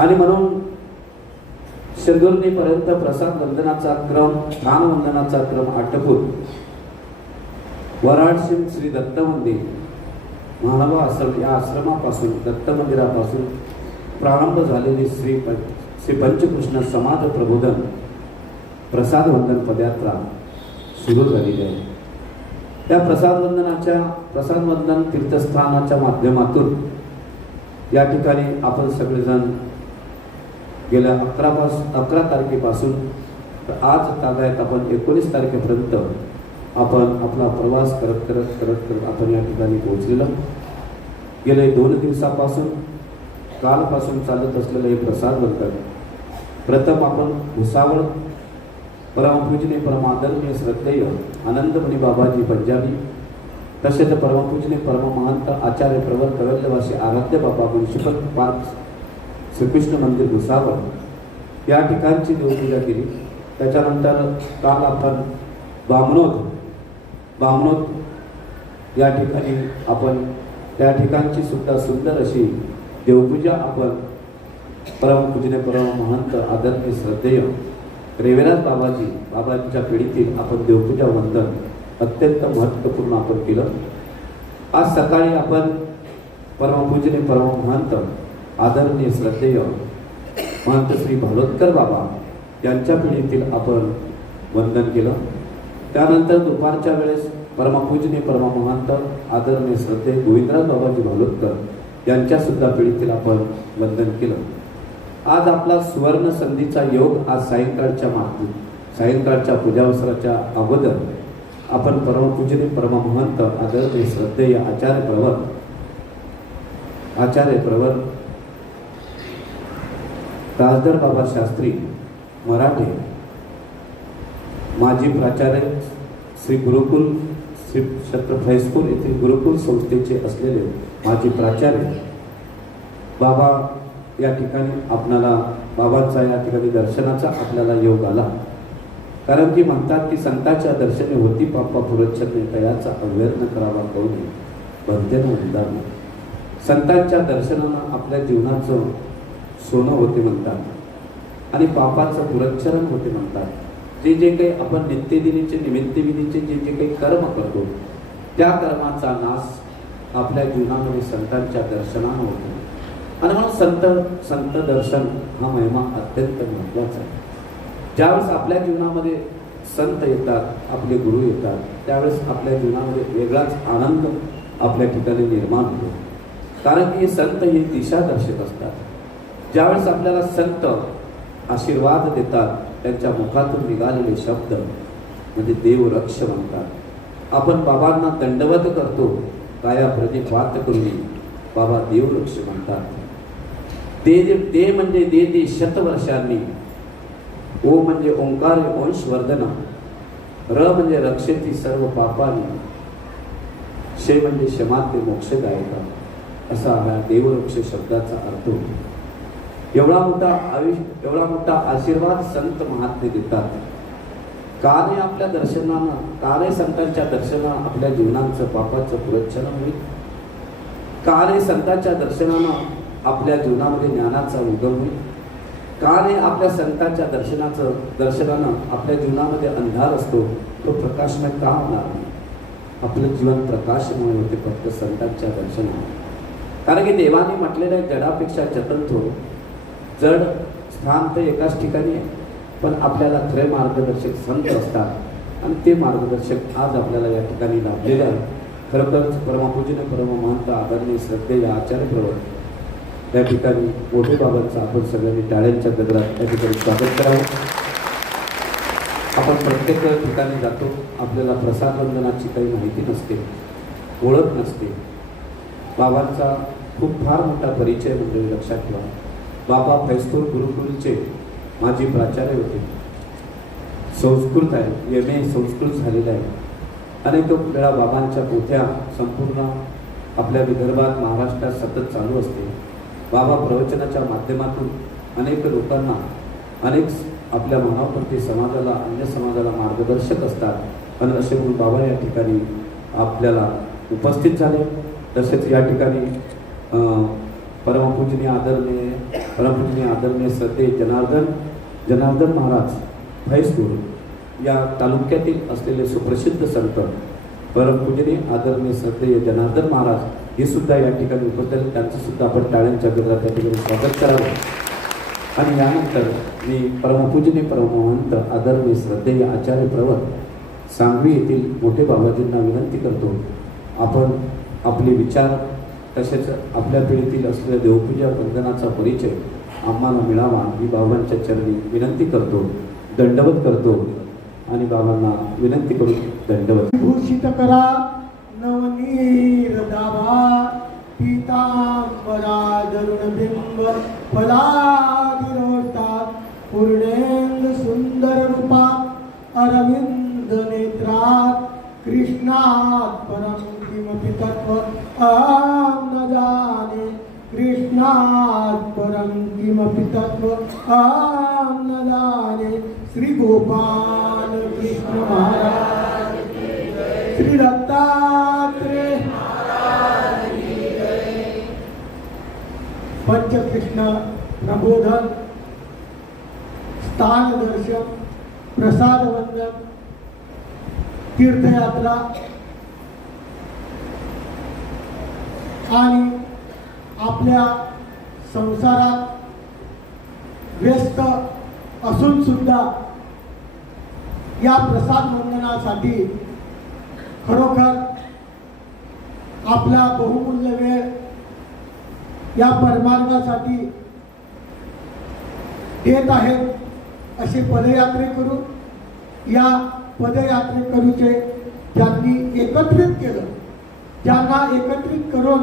आणि म्हणून शिरदुर्णीपर्यंत प्रसाद वंदनाचा क्रम, दान वंदनाचा क्रम आटपून वराडशी श्री दत्त मंदिर महानवा आश्रम या आश्रमापासून, दत्त मंदिरापासून प्रारंभ झालेली श्री पंचकृष्ण समाज प्रबोधन प्रसाद वंदन पदयात्रा सुरू झालेली आहे. त्या प्रसाद वंदन तीर्थस्थानाच्या माध्यमातून या ठिकाणी आपण सगळेजण गेल्या 11 तारखेपासून आज तागायत आपण 19 तारखेपर्यंत आपण आपला प्रवास करत आपण या ठिकाणी पोहोचलेलो. गेले 2 दिवसापासून कालपासून चालत असलेलं हे प्रसाद वंदन प्रथम आपण भुसावळ परमपूजनीय परमादरणीय श्रद्धेय आनंदमणी बाबाजी पंजाबी, तसेच परमपूजनीय परममहंत आचार्य प्रवर कवल्यवासी आराध्य बाबा म्युन्सिपल पार्क श्रीकृष्ण मंदिर भुसावळ या ठिकाणची देवपूजा केली. त्याच्यानंतर काल आपण बामणोद या ठिकाणी आपण त्या ठिकाणची सुद्धा सुंदर अशी देवपूजा आपण परमपूजनीय परममहंत आदरणीय श्रद्धेय रेवेराज बाबांच्या पिढीतील आपण देवपूजा वंदन अत्यंत महत्त्वपूर्ण आपण केलं. आज सकाळी आपण परमपूजनीय परममहंत आदरणीय श्रद्धेय महंत श्री भालोदकर बाबा यांच्या पिढीतील आपण वंदन केलं. त्यानंतर दुपारच्या वेळेस परमपूजनीय परममहंत आदरणीय श्रद्धेय गोविंदराज बाबाजी भालोदकर यांच्या सुद्धा पिढीतील आपण वंदन केलं. आज आपला सुवर्ण संधीचा योग आज सायंकाळच्या पूजावसराच्या अगोदर आपण परमपूजनीय परममहंत आदरणीय श्रद्धेय आचार्य प्रवर राजदर बाबा शास्त्री मराठे, माजी प्राचार्य श्री क्षेत्र हायस्कूल येथील गुरुकुल संस्थेचे असलेले माजी प्राचार्य बाबा या ठिकाणी आपल्याला बाबांचा या ठिकाणी दर्शनाचा आपल्याला योग आला. कारण की म्हणतात की संतांच्या दर्शने होती पापा पुरच्छने तयाचा अव्यर्थ न करावा कवनी बनते न उदाहरण. संतांच्या दर्शनानं आपल्या जीवनाचं सोनं होते म्हणतात आणि पापाचं पुरच्छरण होते म्हणतात. जे काही आपण नित्यदिनीचे निमित्तविधीचे जे काही कर्म करतो त्या कर्माचा नाश आपल्या जीवनामध्ये संतांच्या दर्शनानं होतो. आणि म्हणून संत दर्शन हा महिमा अत्यंत महत्त्वाचा आहे. ज्यावेळेस आपल्या जीवनामध्ये संत येतात, आपले गुरु येतात, त्यावेळेस आपल्या जीवनामध्ये वेगळाच आनंद आपल्या ठिकाणी निर्माण होतो. कारण की संत हे दिशादर्शक असतात. ज्यावेळेस आपल्याला संत आशीर्वाद देतात, त्यांच्या मुखातून निघालेले शब्द म्हणजे देवरक्ष म्हणतात. आपण बाबांना दंडवत करतो, काया प्रतिपात करून बाबा देवरक्ष म्हणतात. दे म्हणजे दे शतवर्षांनी, ओ म्हणजे ओंकार अंश वर्धन, र म्हणजे रक्षेती सर्व पापानी, शे म्हणजे क्षमाते मोक्षदायका, असा हा देववृक्ष शब्दाचा अर्थ होतो. एवढा मोठा आशीर्वाद संत महात्मे देतात. का नाही आपल्या दर्शनानं, का नाही संतांच्या दर्शनानं आपल्या जीवनाचं पापाचं पुरच्छलन होईल? का नाही संतांच्या दर्शनानं आपल्या जीवनामध्ये ज्ञानाचा उगम होईल? का नाही आपल्या संतांच्या दर्शनानं आपल्या जीवनामध्ये अंधार असतो तो प्रकाशमय का होणार नाही? आपलं जीवन प्रकाशमय होते फक्त संतांच्या दर्शनाने. कारण की देवाने म्हटलेलं आहे, जडापेक्षा जतन थोर. जड स्थान तर एकाच ठिकाणी आहे, पण आपल्याला खरे मार्गदर्शक संत असतात आणि ते मार्गदर्शक आज आपल्याला या ठिकाणी लाभलेलं आहे. खरोखर परमपूजनीय परममहंत आदरणीय श्रद्धेय आचार्य प्रवर या ठिकाणी मोठे बाबांचं आपण सगळ्यांनी टाळ्यांच्या गजरात त्या ठिकाणी स्वागत करावं. आपण प्रत्येक ठिकाणी जातो, आपल्याला प्रसाद वंदनाची काही माहिती नसते, ओळख नसते. बाबांचा फार मोठा परिचय म्हणजे लक्षात ठेवा. बाबा फैजपूर गुरुकुलचे माजी प्राचार्य होते. संस्कृत आहे, MA संस्कृत झालेलं आहे. अनेक वेळा बाबांच्या पोथ्या संपूर्ण आपल्या विदर्भात महाराष्ट्रात सतत चालू असते. बाबा प्रवचनाच्या माध्यमातून अनेक लोकांना, अनेक आपल्या मानवपंथी समाजाला, अन्य समाजाला मार्गदर्शक असतात. आणि असे म्हणून बाबा या ठिकाणी आपल्याला उपस्थित झाले. तसेच या ठिकाणी परमपूजनीय आदरणीय परमपूजनीय आदरणीय श्रद्धेय जनार्दन महाराज फैजपूर या तालुक्यातील असलेले सुप्रसिद्ध संत परमपूजनीय आदरणीय श्रद्धेय जनार्दन महाराज हे सुद्धा या ठिकाणी उपस्थित, त्यांचं सुद्धा आपण टाळ्यांच्या गजरात त्या ठिकाणी स्वागत करावं. आणि यानंतर मी परमपूजनीय परमहंत आदरणीय श्रद्धेय आचार्य प्रवर सांगवी येथील मोठे बाबाजींना विनंती करतो, आपण आपले विचार तसेच आपल्या पिढीतील असलेल्या देवपूजा वंदनाचा परिचय आम्हाला मिळावा ही बाबांच्या चरणी विनंती करतो, दंडवत करतो आणि बाबांना विनंती करून दंडवत. भूषित करा नवनीर दाभा पीतांबरा दरुण बिंब फलागिरोष्टा पूर्णेंद सुंदर रूपा अरविंद नेत्रात कृष्णात परम किमपि तत्व अहं न जाने कृष्णात परम किमपि तत्व अहं न जाने. श्री गोपाल कृष्ण महाराज श्री दत्तात्रेय पंचकृष्ण प्रबोधन स्थान दर्शन प्रसाद वंदन तीर्थयात्रा आणि आपल्या संसारात व्यस्त असून सुद्धा या प्रसाद वंदनासाठी खरोखर आपला बहुमूल्य वेळ या परमार्गासाठी देत आहेत असे पदयात्रेकरू. या पदयात्रेकरूचे ज्यांनी एकत्रित केलं, ज्यांना एकत्रित करून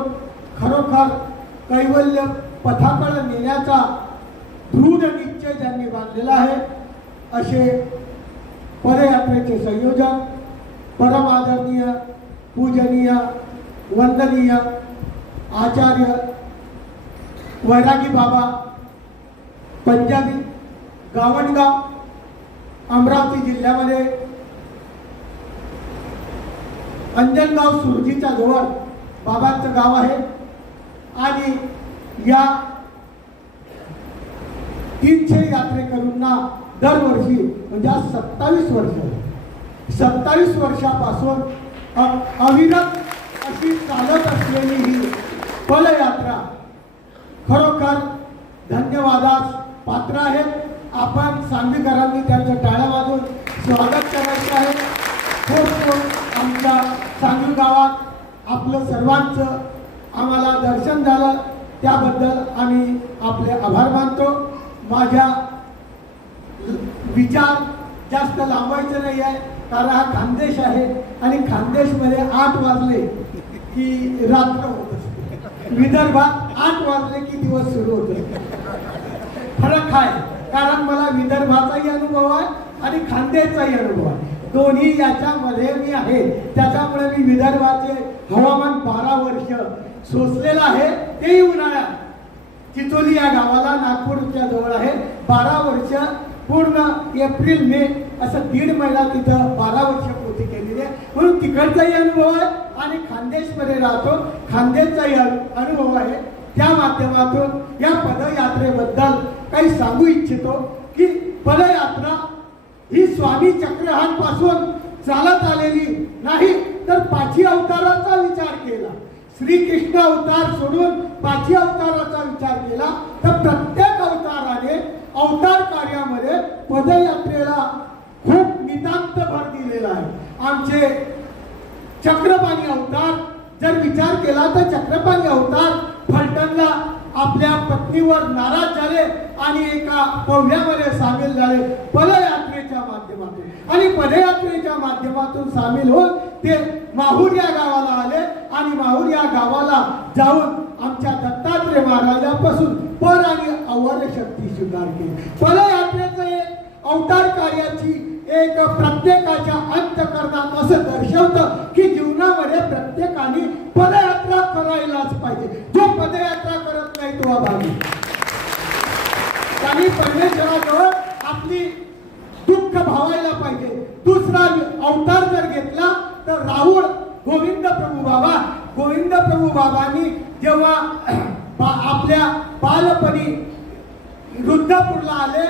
खरोखर कैवल्य पथाकडे नेण्याचा दृढ निश्चय ज्यांनी बांधलेला आहे असे पदयात्रेचे संयोजक परम आदरणीय पूजनीय वंदनीय आचार्य वैरागी बाबा पंजाबी गावणगाव अमरावती जिल्ह्यामध्ये अंजनगाव सुरजीच्या जवळ बाबांचं गाव आहे. आणि या 300 यात्रेकरूंना दरवर्षी म्हणजे आज 27 वर्षापासून अविरत अशी चालत असलेली ही पदयात्रा खरोखर धन्यवादास पात्र आहे. आपण सांगवीकरांनी त्यांचं टाळ्या वाजवून स्वागत करायचं आहे. खूप आमच्या सांगवी गावात आपलं सर्वांचं आम्हाला दर्शन झालं, त्याबद्दल आम्ही आपले आभार मानतो. माझ्या विचार जास्त लांबायचे नाही आहे, कारण हा खानदेश आहे आणि खानदेशमध्ये 8 वाजले की रात्र होत असते, विदर्भात 8 वाजले की दिवस सुरू होते. फरक आहे, कारण मला विदर्भाचाही अनुभव आहे आणि खानदेशचाही अनुभव आहे. दोन्ही याच्यामध्ये मी आहे, त्याच्यामुळे मी विदर्भाचे हवामान 12 वर्ष सोसलेलं आहे, तेही उन्हाळ्यात. चिचोली या गावाला नागपूरच्या जवळ आहे. 12 वर्ष पूर्ण एप्रिल मे असं 1.5 महिना तिथं 12 वर्ष पूर्ती केलेली आहे. म्हणून तिकडचाही अनुभव आहे आणि खानदेशमध्ये राहतो, खानदेशचाही अनुभव आहे. त्या माध्यमातून या पदयात्रेबद्दल काही सांगू इच्छितो की पदयात्रा ही स्वामी चक्रहांपासून चालत आलेली नाही, तर 5 अवताराचा विचार केला. श्रीकृष्ण अवतार सोडून 5 अवताराचा विचार केला तर प्रत्येक अवताराने अवतार कार्यामध्ये पदयात्रेला खूप नितांत भर दिलेला आहे. आमचे चक्रपाणी अवतार जर विचार केला तर चक्रपाणी अवतार फलटणला आपल्या पत्नीवर नाराज झाले आणि एका पवल्यामध्ये सामील झाले पदयात्रेच्या माध्यमातून, आणि पदयात्रेच्या माध्यमातून सामील होऊन ते माहूर या गावाला आले आणि माहूर या गावाला जाऊन आमच्या दत्तात्रेय महाराजांपासून पर आणि अवर शक्ती स्वीकार केली. पदयात्रेचं एक अवतार कार्याची एक प्रत्येकाच्या अंतःकरणात असं दर्शवतं की जीवनामध्ये प्रत्येकाने पदयात्रा करायलाच पाहिजे. जो पदयात्रा करत नाही तो अभागी. त्यांनी परमेश्वराजवळ आपली दुःख भावायला पाहिजे. दुसरा अवतार जर घेतला तर राहुल गोविंद प्रभू बाबांनी जेव्हा आपल्या बालपणी रुद्रपूरला आले.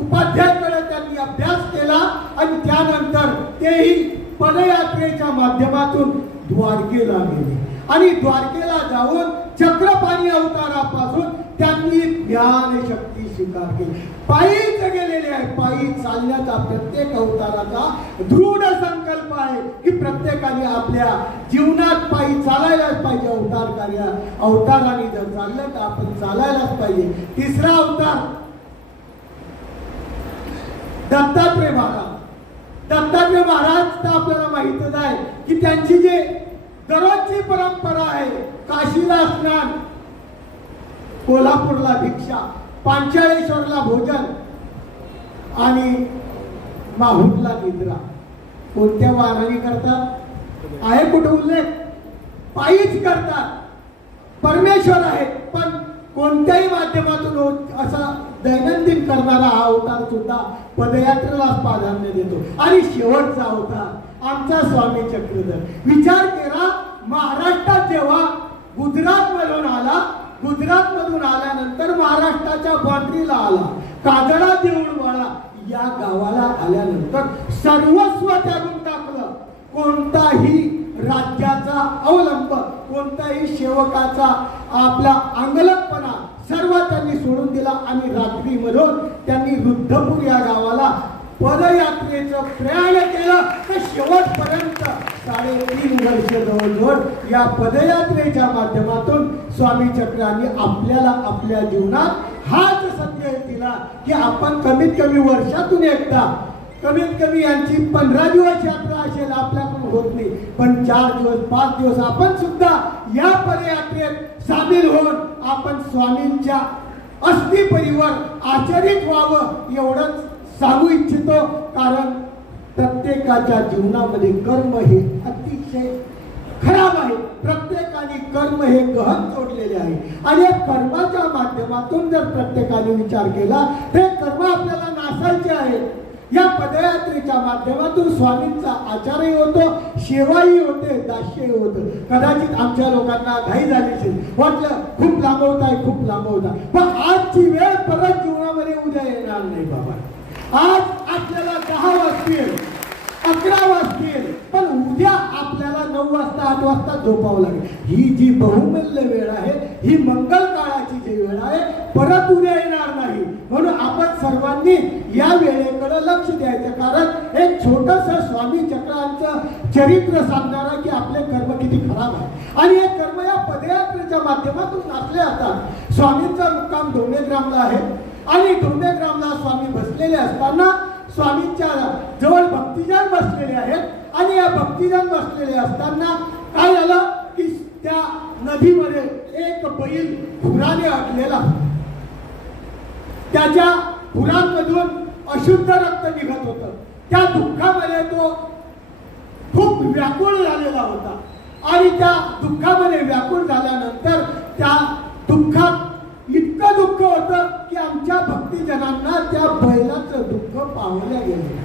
उपाध्यायाकडे त्यांनी अभ्यास केला आणि त्यानंतर तेही पदयात्रेच्या माध्यमातून द्वारकेला गेले आणि द्वारकेला जाऊन चक्रपाणी अवतारापासून त्यांनी ज्ञान शक्ती स्वीकार केली. पायीच गेलेले आहे. पायी चालण्याचा प्रत्येक अवताराचा दृढ संकल्प आहे की प्रत्येकाने आपल्या जीवनात पायी चालायलाच पाहिजे. अवताराने जर चाललं तर आपण चालायलाच पाहिजे. तिसरा अवतार दत्तात्रय महाराज. दत्तात्रय महाराज तर आपल्याला माहितच आहे की त्यांची जे दररोजची परंपरा आहे, काशीला स्नान, कोल्हापूरला भिक्षा, पांचाळेश्वरला भोजन आणि माहूरला निद्रा. कोणत्या वाहनाने करतात आहे कुठे उल्लेख? पायीच करतात. परमेश्वर आहे पण कोणत्याही माध्यमातून असा दैनंदिन करणारा हा अवतार सुद्धा पदयात्रेलाच प्राधान्य देतो. आणि शेवटचा अवतार आमचा स्वामी चक्रधर. विचार करा, महाराष्ट्रात जेव्हा गुजरात मधून आला, गुजरात मधून आल्यानंतर महाराष्ट्राच्या बांद्रीला आला, काजळा देऊळवाडा या गावाला आल्यानंतर सर्वस्व त्यागून टाकलं. कोणताही राज्याचा अवलंब, कोणताही सेवकाचा आपला अंगलकपणा सर्व त्यांनी सोडून दिला आणि रात्रीमधून त्यांनी रुद्रपूर या गावाला पदयात्रेचं प्रयाण केलं. तर शेवटपर्यंत 3.5 वर्ष जवळजवळ या पदयात्रेच्या माध्यमातून स्वामी चक्रांनी आपल्याला आपल्या जीवनात हाच संदेश दिला की आपण कमीत कमी वर्षातून एकदा, कमीत कमी यांची 15 दिवस यात्रा असेल, आपल्याकडून होत नाही, पण 4 दिवस 5 दिवस आपण सुद्धा या पदयात्रेत सामील होऊन आपण स्वामींच्या अस्थिपरीवर आचरित व्हावं एवढंच सांगू इच्छितो. कारण प्रत्येकाच्या जीवनामध्ये कर्म हे अतिशय खराब आहे. प्रत्येकाने कर्म हे गहन जोडलेले आहे आणि या कर्माच्या माध्यमातून जर प्रत्येकाने विचार केला तर कर्म आपल्याला नासायचे आहे. या पदयात्रेच्या माध्यमातून स्वामींचा आचारही होतो, सेवाही होते, दास्यही होतं. कदाचित आमच्या लोकांना घाई झाली असेल, वाटलं खूप लांबवताय, पण आजची वेळ परत जीवनामध्ये उद्या येणार नाही बाबा. आज आपल्याला 10 वाजतील, 11 वाजतील, पण उद्या आपल्याला 9 वाजता 8 वाजता झोपावं लागेल. ही जी बहुमूल्य वेळ आहे, ही मंगल काळाची जी वेळ आहे, परत उद्या येणार नाही. म्हणून आपण सर्वांनी या वेळेकडे लक्ष द्यायचं. कारण एक छोटस स्वामी चक्रांचं चरित्र सांगणारा की आपले कर्म किती खराब आहे आणि हे कर्म या पदयात्रेच्या माध्यमातून नाचले जातात. स्वामींचा मुक्काम डोंगेग्रामला आहे आणि डोंगेग्रामला स्वामी बसलेले असताना स्वामींच्या जवळ भक्तिजन बसलेले आहेत आणि या भक्तिजन बसलेले असताना काय झालं की त्या नदीमध्ये एक बैल खुराने अडकलेला. त्याच्या खुरांमधून अशुद्ध रक्त निघत होतं. त्या दुःखामध्ये तो खूप व्याकुळ झालेला होता आणि त्या दुःखामध्ये व्याकुळ झाल्यानंतर त्या दुःखात इतकं दुःख होतं की आमच्या भक्तिजनांना त्या बैलाचं दुःख पाहल्या गेले.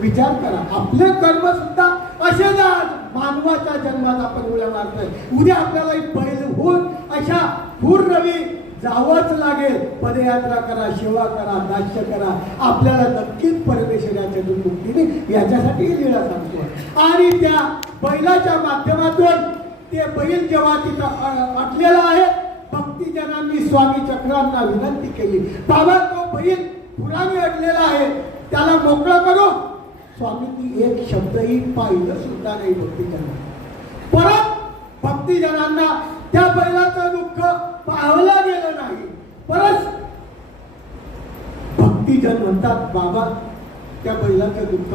विचार करा, आपले कर्म सुद्धा असे मानवाच्या जन्मात आपण उड्या मारतोय. उद्या आपल्याला एक बैल होऊन अशा पूर्णवी जावंच लागेल. पदयात्रा करा, सेवा करा, दास्य करा, आपल्याला नक्कीच परमेश्वराच्या मुक्तीने याच्यासाठी लीळा सांगतो. आणि त्या बैलाच्या माध्यमातून ते बैल जेव्हा तिथं अटलेला आहे, भक्तिजनांनी स्वामी चक्रांना विनंती केली, बाबा तो बैल पुराने अडलेला आहे, त्याला मोकळं करू. स्वामींनी एक शब्दही पाहिलं सुद्धा नाही भक्तिजनांना. परत भक्तिजनांना त्या बैलाचं दुःख पाहवलं गेलं नाही. परत भक्तिजन म्हणतात, बाबा त्या बैलाचं दुःख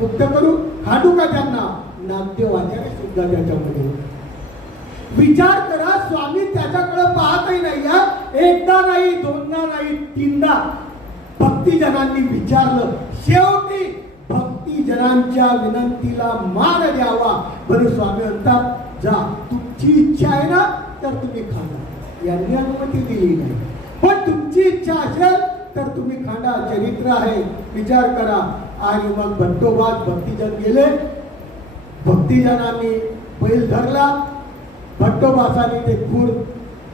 मुक्त करू, खाडू का त्यांना? नामदेव आचार्य सुद्धा त्याच्यामध्ये. विचार करा, स्वामी त्याच्याकडे पाहतही नाही. एकदा नाही, दोनदा नाही, 3दा भक्तिजनांनी विचारलं. शेवटी भक्तिजनांच्या विनंतीला मान द्यावा. बरं, स्वामी म्हणतात, जा, तुमची इच्छा आहे ना तर तुम्ही खांदा. यांनी अनुमती दिली नाही, पण तुमची इच्छा असेल तर तुम्ही खांदा. चरित्र आहे, विचार करा. आणि मग भट्टोबात भक्तिजन गेले. भक्तिजनांनी बैल धरला, भट्टोबासाने ते खूर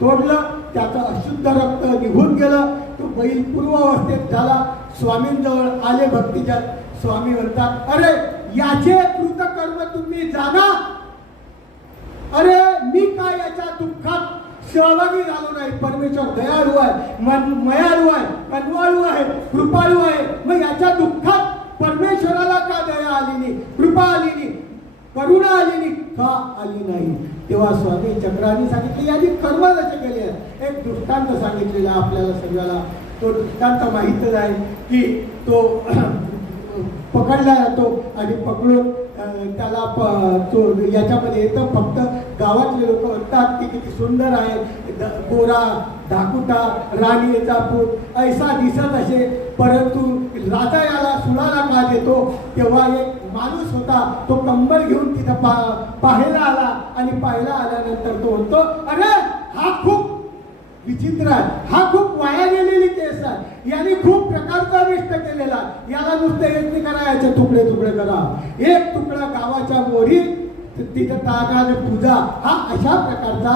तोडलं त्याचं अशुद्ध रक्त निघून गेलं. तो बैल पूर्वावस्थेत झाला. स्वामींजवळ आले भक्तीच्या. स्वामी म्हणतात, अरे याचे कृतकर्म तुम्ही जाणा. अरे मी काय याच्या दुःखात सहभागी झालो नाही. परमेश्वर दयाळू आहे, मयाळू आहे, कनवाळू आहे, कृपाळू आहे. मग याच्या दुःखात परमेश्वराला का दया आली नाही, कृपा आली नाही, करुणा आली नाही, का आली नाही? तेव्हा स्वामी चक्रांनी सांगितले याची कर्म जसे केले. एक दृष्टांत सांगितलेला आपल्याला सगळ्याला. तो दृष्टांत माहीतच आहे की तो पकडला जातो आणि पकडून त्याला तो याच्यामध्ये येतं. फक्त गावातले लोक म्हणतात की किती सुंदर आहे, गोरा धाकुटा राणीचा पूत ऐसा दिसत असे, परंतु राजा याला सुनाला का देतो? तेव्हा एक माणूस होता, तो कंबल घेऊन तिथं पाहायला आला आणि पाहायला आल्यानंतर तो म्हणतो, अरे हा खूप विचित्र आहे, हा खूप वाया गेलेली केस आहे, याने खूप प्रकारचा अनिष्ट केलेला, याला नुसतं एक नाही करा, याचे तुकडे तुकडे करा. एक तुकडा गावाच्या मोरी तिथं टाका आणि पूजा. हा अशा प्रकारचा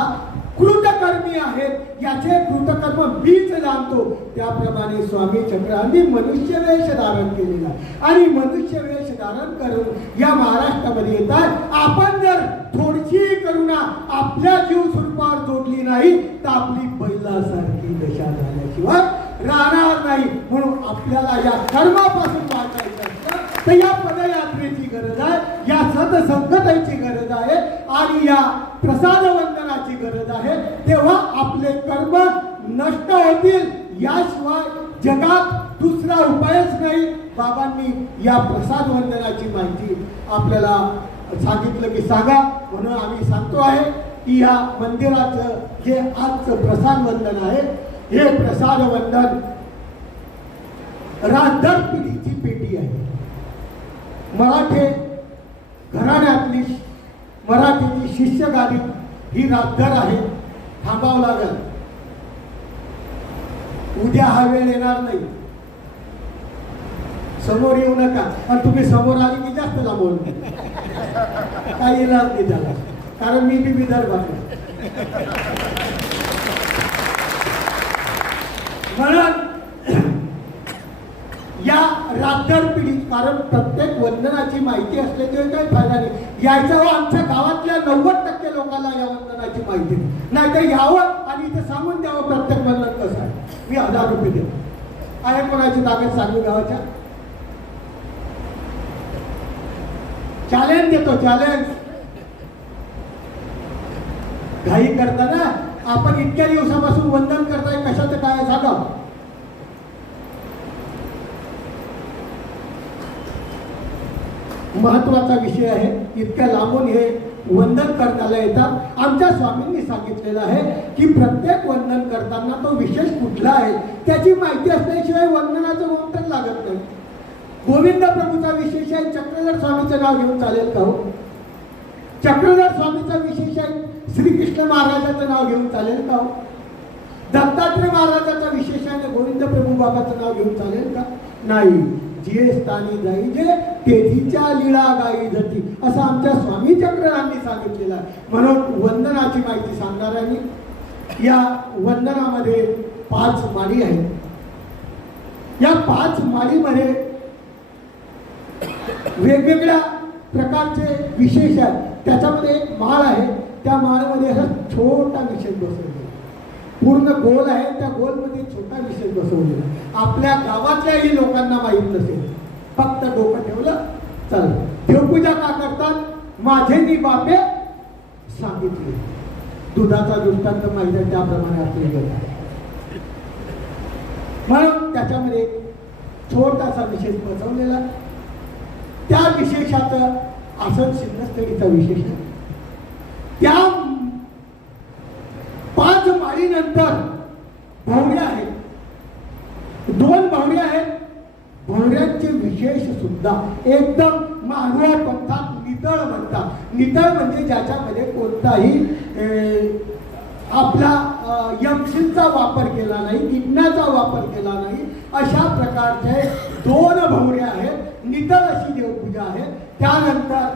कृतकर्मी आहेत. याचे कृतकर्म बीज जाणतो. त्याप्रमाणे स्वामी चक्रांनी मनुष्य वेश धारण केलेला आणि मनुष्य वेश धारण करून या महाराष्ट्रामध्ये येतात. आपण जर थोडीशी करुणा आपल्या जीव स्वरूपावर जोडली नाही तर आपली बैलासारखी दशा झाल्याशिवाय राहणार नाही. म्हणून आपल्याला या कर्मापासून वाचायचं असतं. तर या पदयात्रेची गरज आहे, या सतसंगताची गरज आहे आणि या प्रसाद वंदनाची गरज आहे. तेव्हा आपले कर्म नष्ट होतील. याशिवाय जगात दुसरा उपायच नाही. बाबांनी या प्रसाद वंदनाची माहिती आपल्याला सांगितलं की सांगा, म्हणून आम्ही सांगतो आहे की या मंदिराचं जे आजचं प्रसाद वंदन आहे, हे प्रसाद वंदन राजधर पिढीची पेटी आहे. मराठे घराण्यातली मराठीची शिष्यगादी ही राजधर आहे. थांबावं लागेल. उद्या हा वेळ येणार नाही. समोर येऊ नका. आणि तुम्ही समोर आली की जास्त लांबवून काही येणार नाही त्याला, कारण मी बी विदर्भात. म्हणून या राजधर पिढी, कारण प्रत्येक वंदनाची माहिती असल्याशिवाय काही फायदा नाही. यायचं आमच्या गावातल्या 90% लोकांना या वंदनाची माहिती नाही. तर यावं आणि इथे सांगून द्यावं प्रत्येक वंदन कसं आहे. मी 1000 रुपये देतो. आहे कोणाची ताकद सांगू गावाच्या? चॅलेंज देतो, चॅलेंज. घाई करताना आपण इतक्या दिवसापासून वंदन करताय, कशाचं काय सांगा. महत्वाचा विषय आहे. इतक्या लांबून हे वंदन करण्याला येतात. आमच्या स्वामींनी सांगितलेलं आहे की प्रत्येक वंदन करताना तो विशेष कुठला आहे त्याची माहिती असल्याशिवाय वंदनाचं गोमटच लागत नाही. गोविंद प्रभूचा विशेष आहे, चक्रधर स्वामीचं नाव घेऊन चालेल का हो? चक्रधर स्वामीचा विशेष आहे, श्रीकृष्ण महाराजाचं नाव घेऊन चालेल का हो? दत्तात्रय महाराजाचा विशेष आहे, गोविंद प्रभू बाबाचं नाव घेऊन चालेल का? नाही. जे स्थानी जाई जे तेथीच्या लीळा गाई जती, असं आमच्या स्वामी चक्ररांनी सांगितलेलं आहे. म्हणून वंदनाची माहिती सांगणार आहे. या वंदनामध्ये 5 माळी आहेत. या 5 माळीमध्ये वेगवेगळ्या प्रकारचे विशेष आहेत. त्याच्यामध्ये एक माळ आहे, त्या माळमध्ये असा छोटा विशेष बसवलेला, पूर्ण गोल आहे. त्या गोलमध्ये छोटा विशेष बसवलेला. आपल्या गावातल्याही लोकांना माहीत नसेल. फक्त डोकं ठेवलं चालेल. देवपूजा का करतात? माझे नी बापे सांगितले. दुधाचा दृष्टांत माहिती आहे, त्याप्रमाणे आपले गेला. म्हणून त्याच्यामध्ये छोटासा विशेष बसवलेला. त्या विशेषाचं आसन सिद्धस्थळीचा विशेष आहे. त्या 5 माळीनंतर भोवऱ्या आहेत. 2 भोवऱ्या आहेत. भोवऱ्यांचे विशेष सुद्धा एकदम मानव पंथात नितळ म्हणतात. नितळ म्हणजे ज्याच्यामध्ये कोणताही आपला यमशीचा वापर केला नाही, किटण्याचा वापर केला नाही, अशा प्रकारचे 2 भोवऱ्या आहेत. नितळ अशी देवपूजा आहे. त्यानंतर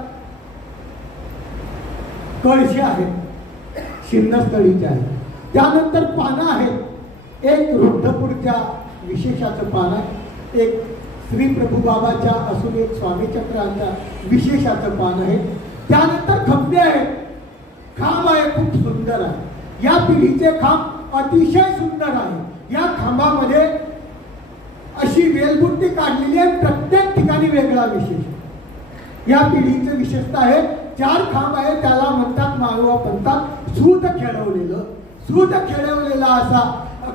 कळशी आहेत, शिन्नस्थळीच्या आहेत. त्यानंतर पानं आहेत. एक रुद्धपूरच्या विशेषाचं पान आहे, एक श्री प्रभू बाबाच्या असून एक स्वामी चक्रांच्या विशेषाचं पान आहे. त्यानंतर खंबे आहेत, खांब आहे, खूप सुंदर आहे. या पिढीचे खांब अतिशय सुंदर आहे. या खांबामध्ये अशी वेलबुट्टी काढलेली आहे, प्रत्येक ठिकाणी वेगळा विशेष. या पिढीचं विशेषता आहे 4 खांब आहे, त्याला म्हणतात माळवा म्हणतात सूत खेळवलेलं. सूत खेळवलेला असा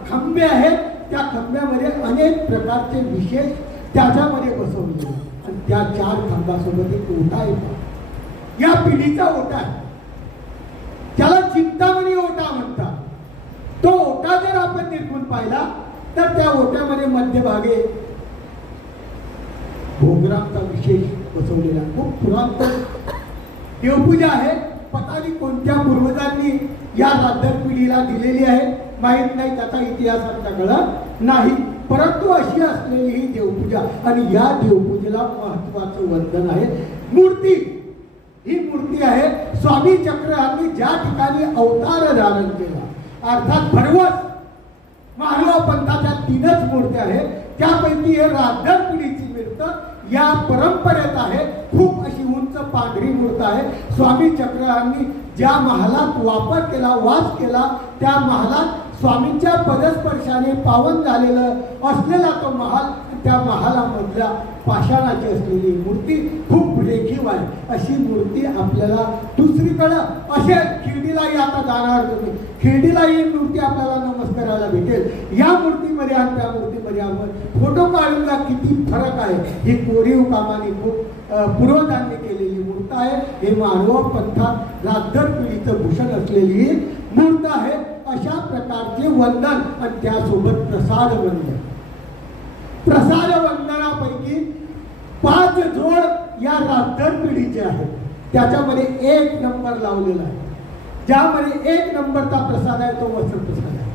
खंबे आहेत. त्या खंब्यामध्ये अनेक प्रकारचे विशेष त्याच्यामध्ये बसवले आणि त्या 4 खांबासोबत एक ओटा आहे. या पिढीचा ओटा आहे, त्याला चिंतामणी ओटा म्हणतात. तो ओटा जर आपण निरखून पाहिला तर त्या ओट्यामध्ये मध्यभागे भोगरामचा विशेष बसवलेला खूप पुरातन देवपूजा आहे. पता नाही कोणत्या पूर्वजांनी या राधर पिढीला दिलेली आहे, माहीत नाही, त्याचा इतिहास आमच्याकडे नाही. परंतु अशी असलेली ही देवपूजा आणि या देवपूजेला महत्वाचं वंदन आहे. मूर्ती, ही मूर्ती आहे स्वामी चक्रांनी ज्या ठिकाणी अवतार धारण केला, अर्थात भरवत महानुभाव पंथाच्या 3च मूर्त्या आहेत. त्यापैकी हे राधर पिढीची मूर्त या परंपरेत आहे. खूप अशी उंच पांढरी मूर्त आहे. स्वामी चक्रांनी ज्या महालात वापर केला, वास केला, त्या महालात स्वामींच्या पदस्पर्शाने पावन झालेलं असलेला तो महाल, त्या महालामधल्या पाषाणाची असलेली मूर्ती खूप रेखीव आहे. अशी मूर्ती आपल्याला दुसरीकडं असेल, खिरडीलाही आता जाणार तुम्ही, खिरडीलाही मूर्ती आपल्याला नमस्काराला भेटेल. या मूर्तीमध्ये आणि त्या मूर्तीमध्ये आपण फोटो काढूया, किती फरक आहे. ही कोरीव कामाने खूप पूर्वजांनी केलेली मूर्त आहे. हे मानव पंथात राधर पिढीचं भूषण असलेली ही मूर्त आहे. अशा प्रकारचे वंदन आणि त्यासोबत प्रसाद वंदन. प्रसाद वंदनापैकी 5 जोड या राधर पिढीचे आहेत. त्याच्यामध्ये 1 नंबर लावलेला आहे. ज्यामध्ये 1 नंबरचा प्रसाद आहे तो वस्त्र प्रसाद आहे.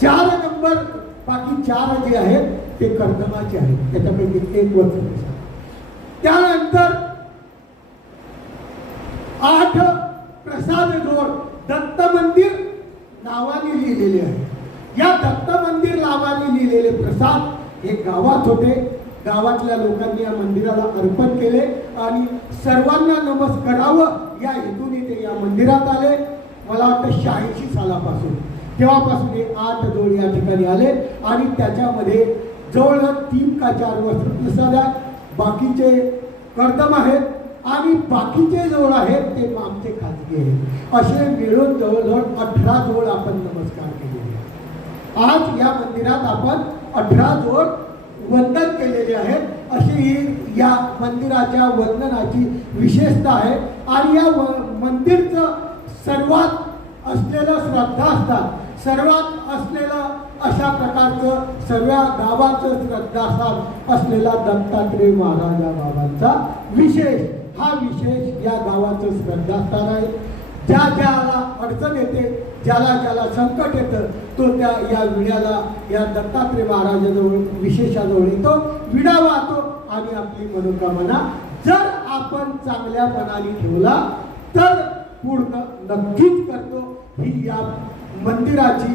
4 नंबर, बाकी 4 जे आहेत ते कर्दमाचे आहेत. त्याच्यापैकी 1 वस्त्र प्रसाद. त्यानंतर 8 प्रसाद जोड दत्त मंदिर नावाने लिहिलेले आहे. या दत्त मंदिर नावाने लिहिलेले प्रसाद हे गावात होते. गावातल्या लोकांनी या मंदिराला अर्पण केले आणि सर्वांना नमस्कारावं या हेतूने ते या मंदिरात आले. मला वाटतं 86 सालापासून, तेव्हापासून हे 8 जोड या ठिकाणी आले आणि त्याच्यामध्ये जवळजवळ 3 का 4 वस्त्र प्रसाद आहेत, बाकीचे कर्दम आहेत आणि बाकीचे जोड आहेत ते आमचे खाजगी आहेत. असे मिळून जवळजवळ 18 जोड आपण नमस्कार केलेले आहेत. आज या मंदिरात आपण 18 जोड वंदन केलेले आहेत. अशी ही या मंदिराच्या वंदनाची विशेषता आहे. आणि या मंदिरचं सर्वात असलेलं श्रद्धास्थान, सर्वात असलेलं अशा प्रकारचं सर्व गावाचं श्रद्धास्थान असलेला दत्तात्रय महाराज बाबांचा विशेष, हा विशेष या गावाचं श्रद्धास्थान आहे. ज्या ज्याला अडचण येते, ज्याला ज्याला संकट येतं तो त्या या विड्याला, या दत्तात्रय महाराजाजवळ विशेषाजवळ येतो, विडा वाहतो आणि आपली मनोकामना जर आपण चांगल्या मनाने ठेवला तर पूर्ण नक्कीच करतो. ही या मंदिराची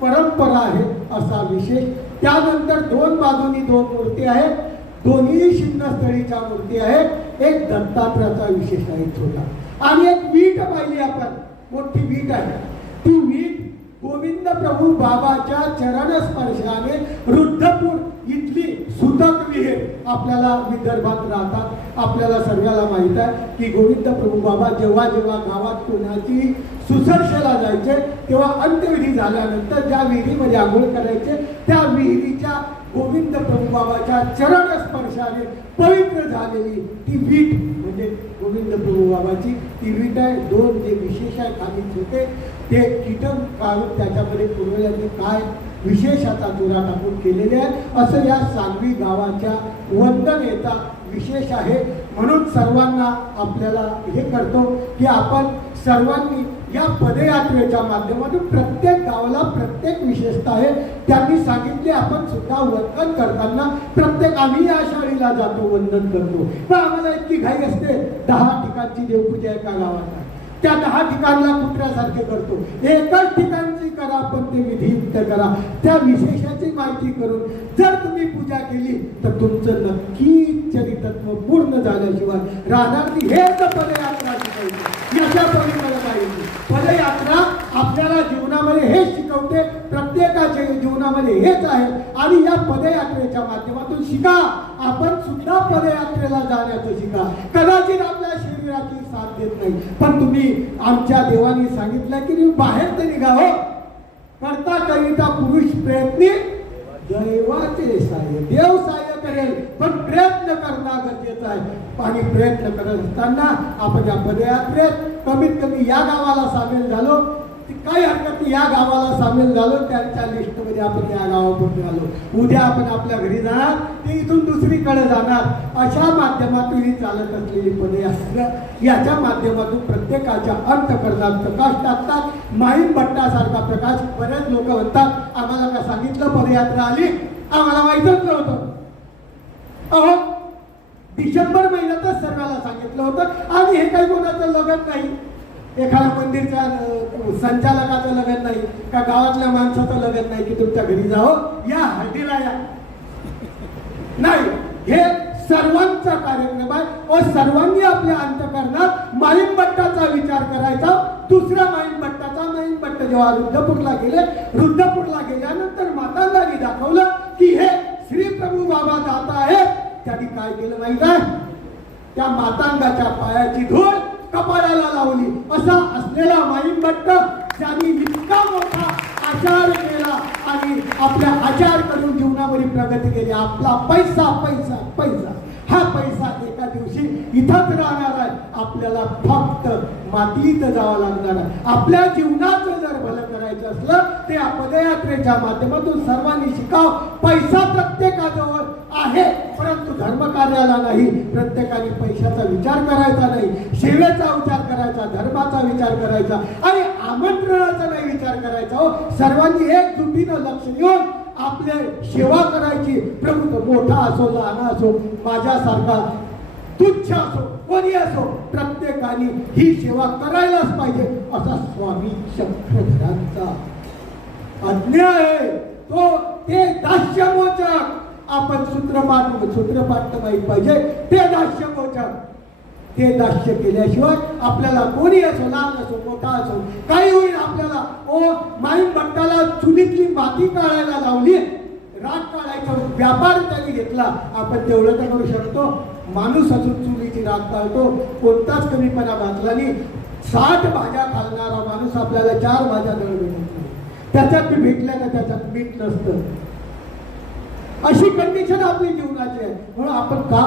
परंपरा आहे असा विशेष. त्यानंतर 2 बाजूनी 2 मूर्ती आहेत. दोन्ही शिंदस्थळीच्या मूर्ती आहेत. एक दत्तात्रयाचा विशेष आहे छोटा आणि एक वीट पाहिली आपण, मोठी वीट आहे. ती वीट गोविंद प्रभू बाबाच्या चरण स्पर्शाने रुद्धपूर इथली सुतक विहीर, आपल्याला विदर्भात राहतात, आपल्याला सर्वांना माहित आहे की गोविंद प्रभू बाबा जेव्हा जेव्हा गावात कोणाची सुसर्शेला जायचे तेव्हा अंत्यविधी झाल्यानंतर ज्या विहिरीमध्ये आंघोळ करायचे त्या विहिरीच्या गोविंद प्रभू बाबाच्या चरण स्पर्शाने पवित्र झालेली ती वीट म्हणजे गोविंद प्रभू बाबाची ती वीट आहे. 2 जे विशेष आहे खाली होते ते कीटक काढून त्याच्यामध्ये पूर्वजांनी काय विशेष आता चुरा टाकून केलेले आहे. असं या सांगवी गावाच्या वंदनेचा विशेष आहे. म्हणून सर्वांना आपल्याला हे करतो की आपण सर्वांनी या पदयात्रेच्या माध्यमातून प्रत्येक गावाला प्रत्येक विशेषता आहे. त्यांनी सांगितले आपण सुद्धा वंदन करताना प्रत्येक, आम्ही या शाळेला जातो वंदन करतो पण आम्हाला इतकी घाई असते 10 ठिकाणची देवपूजा एका गावात. त्या 10 ठिकाणला कुत्र्यासारखे करतो. एकच ठिकाणची करा पण ते विधियुक्त करा. त्या विशेषाची माहिती करून जर तुम्ही पूजा केली तर तुमचं नक्की चरितत्व पूर्ण झाल्याशिवाय राहणार नाही. हेच पदयात्रा शिकवते. याच्या पलीकडे पाहिजे पदयात्रा आपल्याला जीवनामध्ये हेच शिकवते. प्रत्येकाच्या जीवनामध्ये हेच आहे. आणि या पदयात्रेच्या माध्यमातून शिका. आपण सुद्धा पदयात्रेला जाण्याचं शिका. कदाचित आपल्या शरीराची साथ देत नाही पण तुम्ही आमच्या देवानी सांगितलं की तुम्ही बाहेर तर निघा हो. करता करिता पुरुष प्रयत्नी दैवाचे सहाय्य. देव सहाय्य करेल पण प्रयत्न करणं गरजेचं आहे. आणि प्रयत्न करत असताना आपण या पदयात्रेत कमीत कमी या गावाला सामील झालो. काही हरकत नाही. या गावाला सामील झालो त्यांच्या लिस्टमध्ये आपण या गावापर्यंत आलो. उद्या आपण आपल्या घरी जाणार ते इथून दुसरीकडे जाणार. अशा माध्यमातून ही चालत असलेली पदयात्रा याच्या माध्यमातून प्रत्येकाच्या अंतःकरणात प्रकाश टाकतात. माहीम भट्टासारखा प्रकाश. बरेच लोक म्हणतात आम्हाला का सांगितलं पदयात्रा आली आम्हाला माहीतच नव्हतं. अहो डिसेंबर महिन्यातच सर्वांना सांगितलं होतं. आणि हे काही कोणाचं लगन नाही. एखाद्या मंदिरच्या संचालकाचं लगन नाही का गावातल्या माणसाचं लगन नाही की तुमच्या घरी जावं या हळदीला या नाही. हे सर्वांचा कार्यक्रम आहे. व सर्वांनी आपल्या अंतःकरणात माहीम भट्टाचा विचार करायचा. दुसऱ्या माहीम भट्ट जेव्हा रुद्रपूरला गेल्यानंतर मातांगाने दाखवलं की हे श्री प्रभू बाबा जात आहेत. त्यांनी काय केलं माहित आहे? त्या मातांगाच्या पायाची धूळ कपाळाला लावली. असा असलेला माहीम भट्ट ज्यांनी इतका मोठा आचार केला आणि आपल्या आचार करून जीवनामध्ये प्रगती केली. आपला पैसा पैसा पैसा हा पैसा एका दिवशी इथंच राहणार आहे. आपल्याला फक्त मातीत जावं लागणार आहे. आपल्या जीवनाचं जर भलं करायचं असलं ते या पदयात्रेच्या माध्यमातून सर्वांनी शिकाव. पैसा प्रत्येकाजवळ आहे परंतु धर्मकार्याला नाही. प्रत्येकाने पैशाचा विचार करायचा नाही. सेवेचा विचार करायचा, धर्माचा विचार करायचा आणि आमंत्रणाचा नाही विचार करायचा. हो सर्वांनी एकजुटीनं लक्ष देऊन आपले सेवा करायची. प्रभू तो मोठा असो लहान असो माझ्यासारखा तुच्छ असो कोणी असो प्रत्येकाने ही सेवा करायलाच पाहिजे असा स्वामी चक्रधरांचा आज्ञा आहे. तो ते दास्यमोचक आपण सूत्रपाठ माहीत पाहिजे. ते दास्यमोचक ते दास्य केल्याशिवाय आपल्याला कोणी असो लहान असो मोठा असो काही होईल. आपल्याला माहीम भट्टाला चुलीतली माती काढायला लावली. राख काढायचा व्यापार त्यांनी घेतला. आपण तेवढं तर करू शकतो. माणूस अजून चुलीची राख काढतो. कोणताच कमीपणा घातला नाही. 60 भाज्या खालणारा माणूस आपल्याला 4 भाज्या दळ भेटत नाही. त्याच्यात मी भेटल्या का त्याच्यात मीठ नसतं. अशी कंडिशन आपली जीवनाची आहे. म्हणून आपण का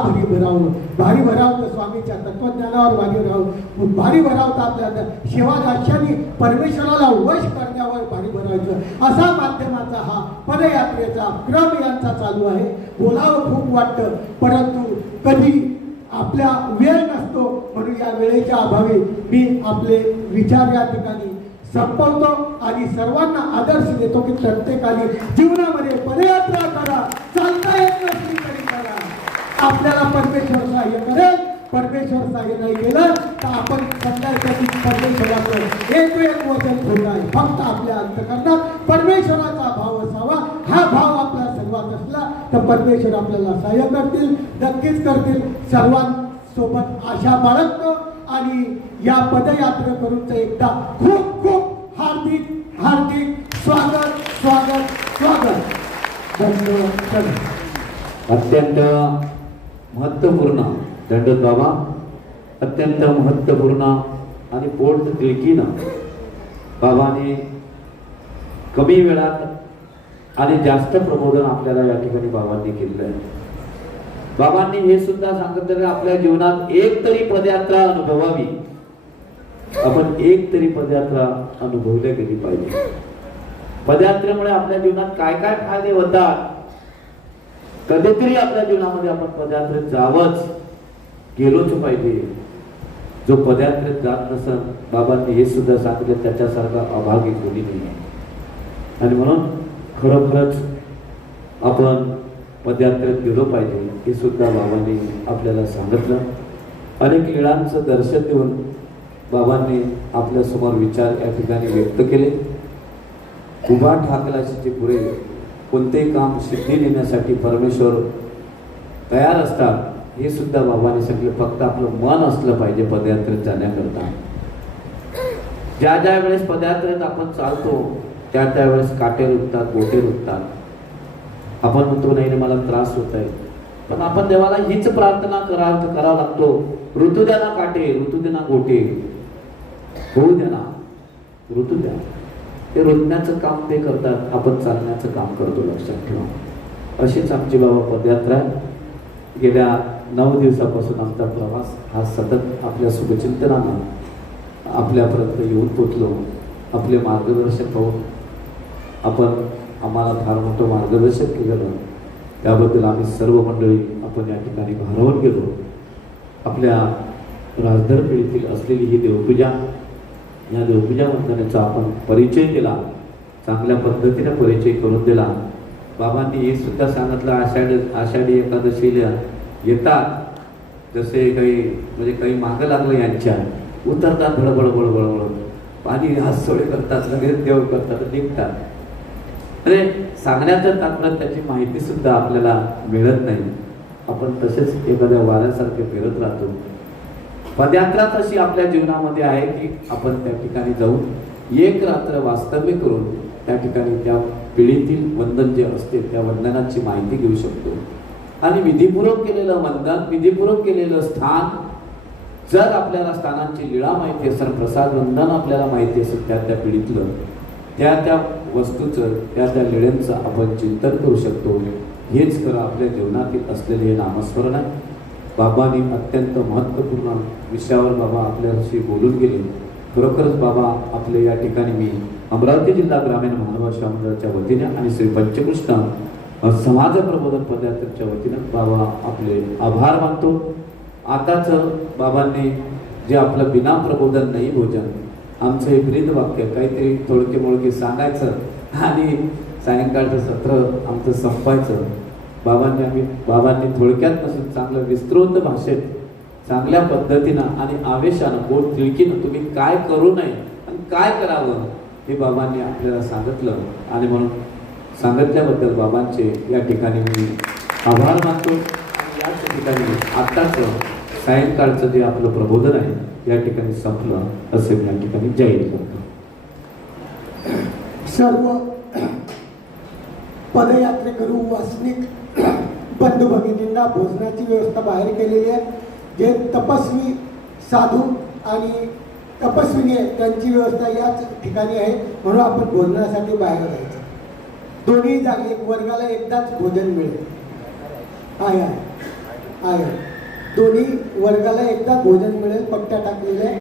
भारी भरावं स्वामीच्या तत्वज्ञानावर भारी भरावं आपल्या सेवा दास्याने परमेश्वराला वश करण्यावर भारी भरायचं. असा माध्यमाचा हा पदयात्रेचा क्रम यांचा चालू आहे. बोलावं खूप वाटतं परंतु कधी आपल्या वेळ नसतो. म्हणून या वेळेच्या अभावी मी आपले विचार या ठिकाणी संपवतो आणि सर्वांना आदर्श देतो की प्रत्येकाने जीवनामध्ये पदयात्रा करा. चालता येत नसली तरी करा. आपल्याला परमेश्वर सहाय्य करेल. परमेश्वर सहाय्य नाही केलं तर आपण संध्याकाळी परमेश्वराचं एक वचन ठेवलं आहे. फक्त आपल्या अंतःकरणात परमेश्वराचा भाव असावा. हा भाव आपल्या सर्वात असला तर परमेश्वर आपल्याला सहाय्य करतील. नक्कीच करतील. सर्वांसोबत आशा बाळगतो आणि या पदयात्रे करून एकदा खूप खूप हार्दिक स्वागत. धन्यवाद. अत्यंत महत्त्वपूर्ण दंडोत बाबा. अत्यंत महत्त्वपूर्ण आणि पोट तिळकीनं बाबाने कमी वेळात आणि जास्त प्रबोधन आपल्याला या ठिकाणी बाबांनी केलेलं आहे. बाबांनी हे सुद्धा सांगितलं की आपल्या जीवनात एक तरी पदयात्रा अनुभवावी. आपण एक तरी पदयात्रा अनुभवल्या गेली पाहिजे. पदयात्रेमुळे आपल्या जीवनात काय काय फायदे होतात. कधीतरी आपल्या जीवनामध्ये आपण पदयात्रेत जावंच, गेलोच पाहिजे. जो पदयात्रेत जात नसन बाबांनी हे सुद्धा सांगितलं त्याच्यासारखा अभागी कोणी नाही. आणि म्हणून खरोखरच आपण पदयात्रेत गेलो पाहिजे हे सुद्धा बाबांनी आपल्याला सांगितलं. अनेक लीळांचं दर्शन देऊन बाबांनी आपल्यासमोर विचार या ठिकाणी व्यक्त केले. उभा ठाकलाचे पुढे कोणतेही काम सिद्धी नेण्यासाठी परमेश्वर तयार असतात हे सुद्धा बाबांनी सांगितलं. फक्त आपलं मन असलं पाहिजे पदयात्रेत जाण्याकरता. ज्या ज्या वेळेस पदयात्रेत आपण चालतो त्या त्यावेळेस काटे रुततात, गोटे रुततात. आपण म्हणतो नाही मला त्रास होत आहे, पण आपण देवाला हीच प्रार्थना करावं लागतो, ऋतू द्या ना काटे, ऋतू द्या ना गोटे, होऊ द्या ना, ऋतू द्या. ते रुतण्याचं काम ते करतात, आपण चालण्याचं काम करतो. लक्षात ठेवा. अशीच आमची बाबा पदयात्रा गेल्या 9 दिवसापासून आमचा प्रवास हा सतत आपल्या शुभचिंतनानं आपल्यापर्यंत येऊन पोचलो. आपले मार्गदर्शक पाहून आपण आम्हाला फार मोठं मार्गदर्शन केलं, त्याबद्दल आम्ही सर्व मंडळी आपण या ठिकाणी भारावून गेलो. आपल्या राजधर पिढीतील असलेली ही देवपूजा, या देवपूजा वंदनेचा आपण परिचय दिला, चांगल्या पद्धतीने परिचय करून दिला. बाबांनी हे सुद्धा सांगितलं, आषाढी एकादशीला येतात जसे काही म्हणजे काही मागं लागलं यांच्या, उतरतात बडबड बडबड आणि हात सोडे करतात, लगेच देव करतात, निघतात. अरे सांगण्याचं तात्पर्य त्याची माहिती सुद्धा आपल्याला मिळत नाही. आपण तसेच एखाद्या वाऱ्यासारखे फिरत राहतो. पदयात्रा तशी आपल्या जीवनामध्ये आहे की आपण त्या ठिकाणी जाऊन एक रात्र वास्तव्य करून त्या ठिकाणी त्या पिढीतील वंदन जे असते त्या वंदनाची माहिती घेऊ शकतो. आणि विधीपूर्वक केलेलं वंदन, विधीपूर्वक केलेलं स्थान, जर आपल्याला स्थानांची लीळा माहिती असेल, प्रसाद वंदन आपल्याला माहिती असेल, त्या पिढीतलं त्या वस्तूचं त्या लीळेंचं आपण चिंतन करू शकतो. हेच खरं आपल्या जीवनातील असलेले हे नामस्मरण आहे. बाबांनी अत्यंत महत्त्वपूर्ण विषयावर बाबा आपल्याशी बोलून गेले. खरोखरच बाबा आपले या ठिकाणी मी अमरावती जिल्हा ग्रामीण महानुभाव मंडळाच्या वतीने आणि श्री पंचकृष्ण समाज प्रबोधन पदयात्रेच्या वतीने बाबा आपले आभार मानतो. आताच बाबांनी जे आपलं बिना प्रबोधन नाही भोजन, आमचं हे ब्रीद वाक्य काहीतरी थोडके मोडके सांगायचं आणि सायंकाळचं सत्र आमचं संपायचं. बाबांनी थोडक्यात नसून चांगलं विस्तृत भाषेत चांगल्या पद्धतीनं आणि आवेशानं बोट तिळकीनं तुम्ही काय करू नये आणि काय करावं हे बाबांनी आपल्याला सांगितलं. आणि म्हणून सांगितल्याबद्दल बाबांचे या ठिकाणी मी आभार मानतो. आणि याच ठिकाणी आत्ताच सायंकाळचं जे आपलं प्रबोधन आहे या ठिकाणी संपलं असे मी या ठिकाणी जाहीर करतो. सर्व पदयात्रेकरू वासनिक बंधू भगिनींना भोजनाची व्यवस्था बाहेर केलेली आहे. जे तपस्वी साधू आणि तपस्विनी आहेत त्यांची व्यवस्था याच ठिकाणी आहे, म्हणून आपण भोजनासाठी बाहेर जायचं. दोन्ही जागी वर्गाला एकदाच भोजन मिळेल. आहे दोन्ही वर्गाला एकदा भोजन मिळेल. पट्ट्या टाकलेल्या